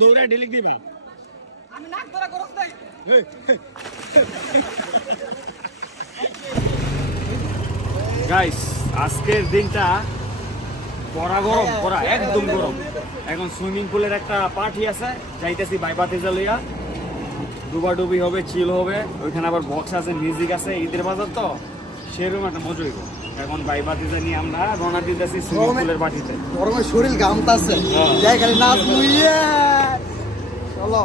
দৌড়া ডিলিট দিবা আমি নাক ধরা করছ নাই গাইস আজকের দিনটা পড়া গরম পড়া একদম গরম এখন সুইমিং পুলের একটা পার্টি আছে যাইতেছি বাইবাতিজা লইয়া ডুবাডুবি হবে চিল হবে ওইখানে আবার বক্স আছে মিউজিক আছে ঈদের বাজার তো সেরকম একটা মজা হইব এখন বাইবাতিজা নিয়ে আমরা রওনা দিতেছি সুইমিং পুলের পার্টিতে গরমে শরীর ঘামতাছে যাই খালি নাচ বুইয়া চলো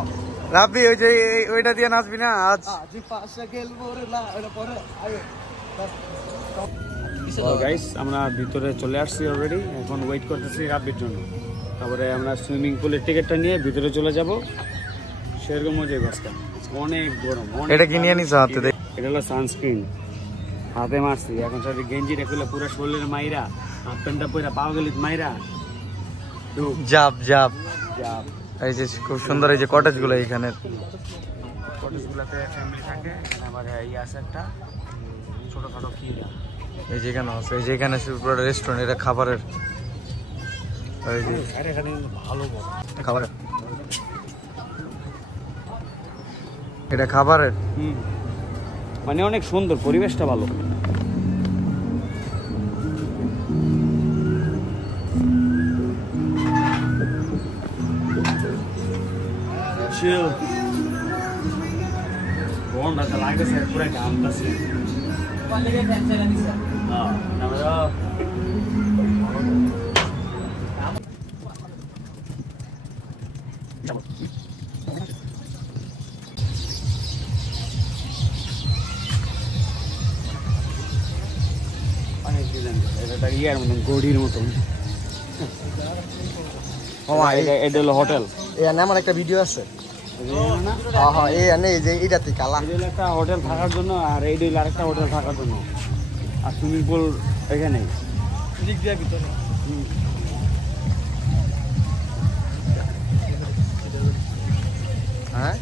রাব্বি ওই যে ওইটা দিয়ে নাচবি না আজ জি পাশে গেলবো রে না ওটা পরে আয় গাইস আমরা ভিতরে চলে আসছি অলরেডি এখন ওয়েট করতেছি রাব্বির জন্য তারপরে আমরা সুইমিং পুলের টিকিটটা নিয়ে ভিতরে চলে যাব সেরকম মজা বাসটা অনেক গরম এটা কি নিয়ে নিছ হাতে দেখ এটা হলো সানস্ক্রিন হাতে মারছি এখন সাথে গেঞ্জিটা খুলে পুরো শরীরের মাইরা হাফ প্যান্টটা পরে পাও গেলি মাইরা জাপ জাপ জাপ এই যে খুব সুন্দর এই যে কটেজ গুলো এখানে কটেজ গুলাতে ফ্যামিলি থাকে এখানে আবার এই আছে একটা ছোটখাটো কিলা এই যেখানে আছে এই যেখানে পুরো রেস্টুরেন্ট এটা খাবারের এই যে এখানে ভালো খাবার এটা খাবারের মানে অনেক সুন্দর পরিবেশটা ভালো chill গরমটা তো লাগতেছে পুরো ঘামতেছে ইয়ার মতন গড়ির মতন এটা হলো হোটেল আমার একটা ভিডিও আছে একটা হোটেল থাকার জন্য আর এই আরেকটা হোটেল থাকার জন্য আর সুইমিং পুল এখানে হ্যাঁ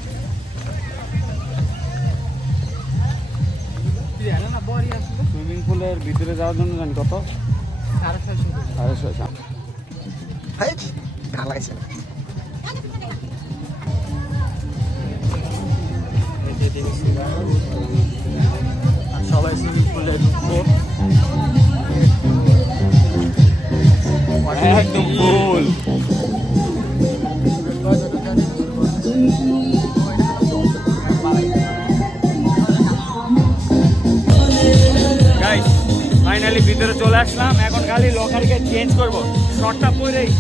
সুইমিং পুলের ভিতরে যাওয়ার জন্য জানি কত 650 সবাই সুইমিং পুলে ঢুকবো একদম ফুল গাইস ফাইনালি ভিতরে চলে আসলাম এখন খালি লকারকে চেঞ্জ করবো শর্টটা পরেই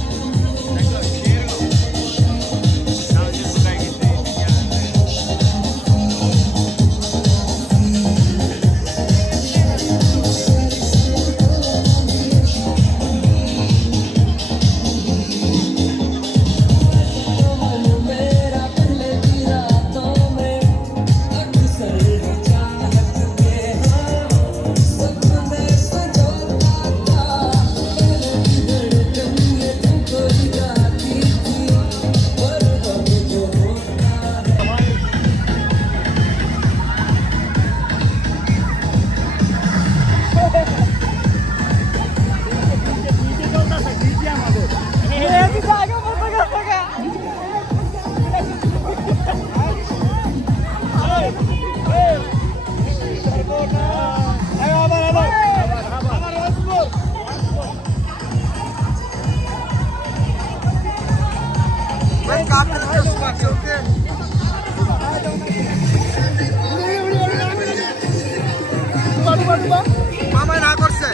মামা না করছে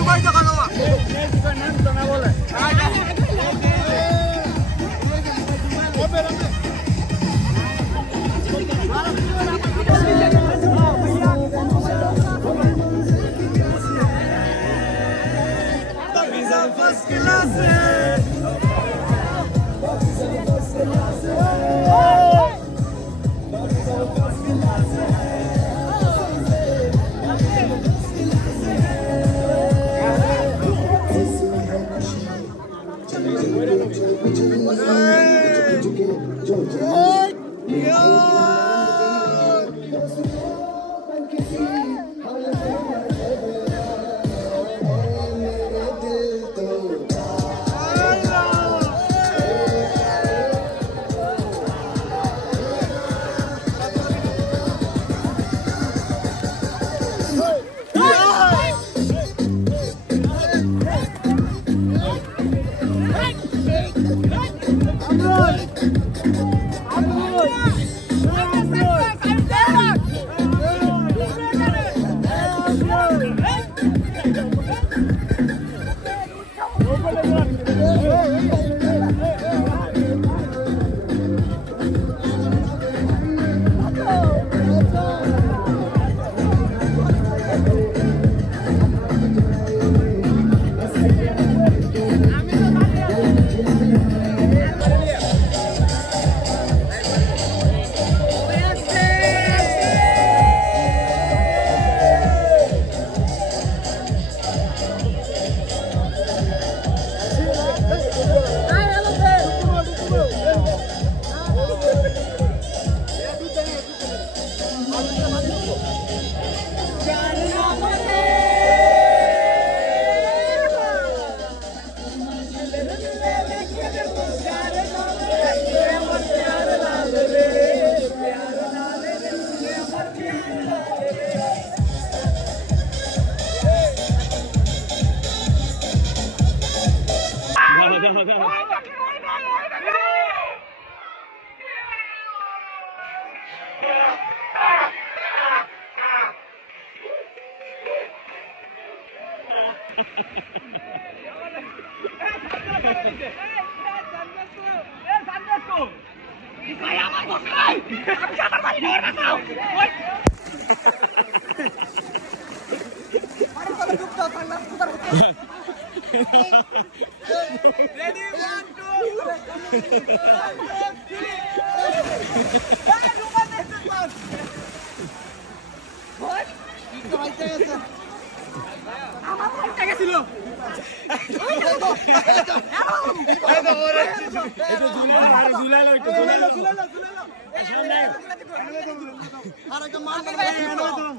Dubai ফার্স্ট ক্লাসে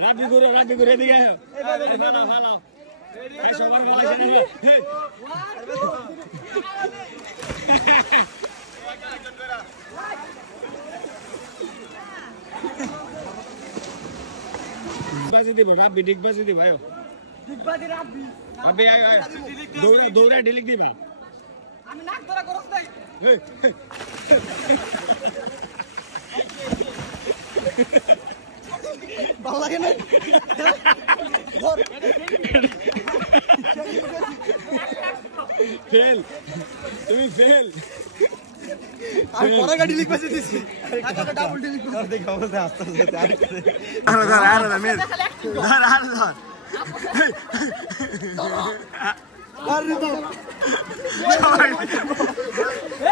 রাব্বি ঘুরে দিকে সবার বাজি দিব রাব্বি ডিগ বাজি দিব আয়ো রাব্বি দৌড়া ডিলিক দিবা আমি নাক ধরা করছ নাই ভালো লাগে না ফেল তুমি ফেল আমি পরে গাড়ি লিখ পাশে দিছি টাকা ডাবল ডিলিট করে দেখ অবস্থা আস্তে আস্তে আরে ধর মেল ধর আরে তো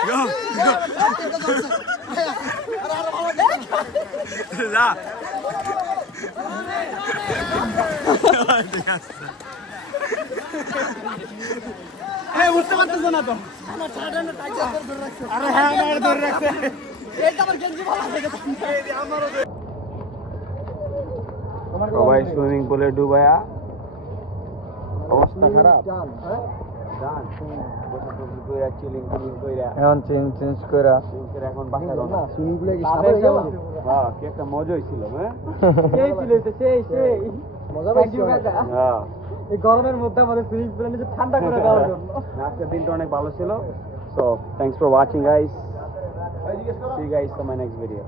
Yo. যা এই উঠতে পারতেছ না তো আমার ছাড়ানো টাইট ধরে রাখছে আরে হ্যাঁ আমার ধরে রাখছে এইটা আমার গেঞ্জি ভালো লাগে আমারও সবাই সুইমিং পুলে ডুবায়া অবস্থা খারাপ ডান বসে টুকু কইরা চিলিং কইরা এখন চেঞ্জ কইরা এখন বাসা না সুইমিং পুলে কি সাথে গেল হ্যাঁ কি একটা মজা হইছিল হ্যাঁ সেই ছিল তো সেই মজা পাইছি হ্যাঁ এই গরমের মধ্যে আমাদের সুইমিং পুলে নিচে ঠান্ডা করে দেওয়ার জন্য আজকের দিনটা অনেক ভালো ছিল so thanks for watching guys C guys for my next video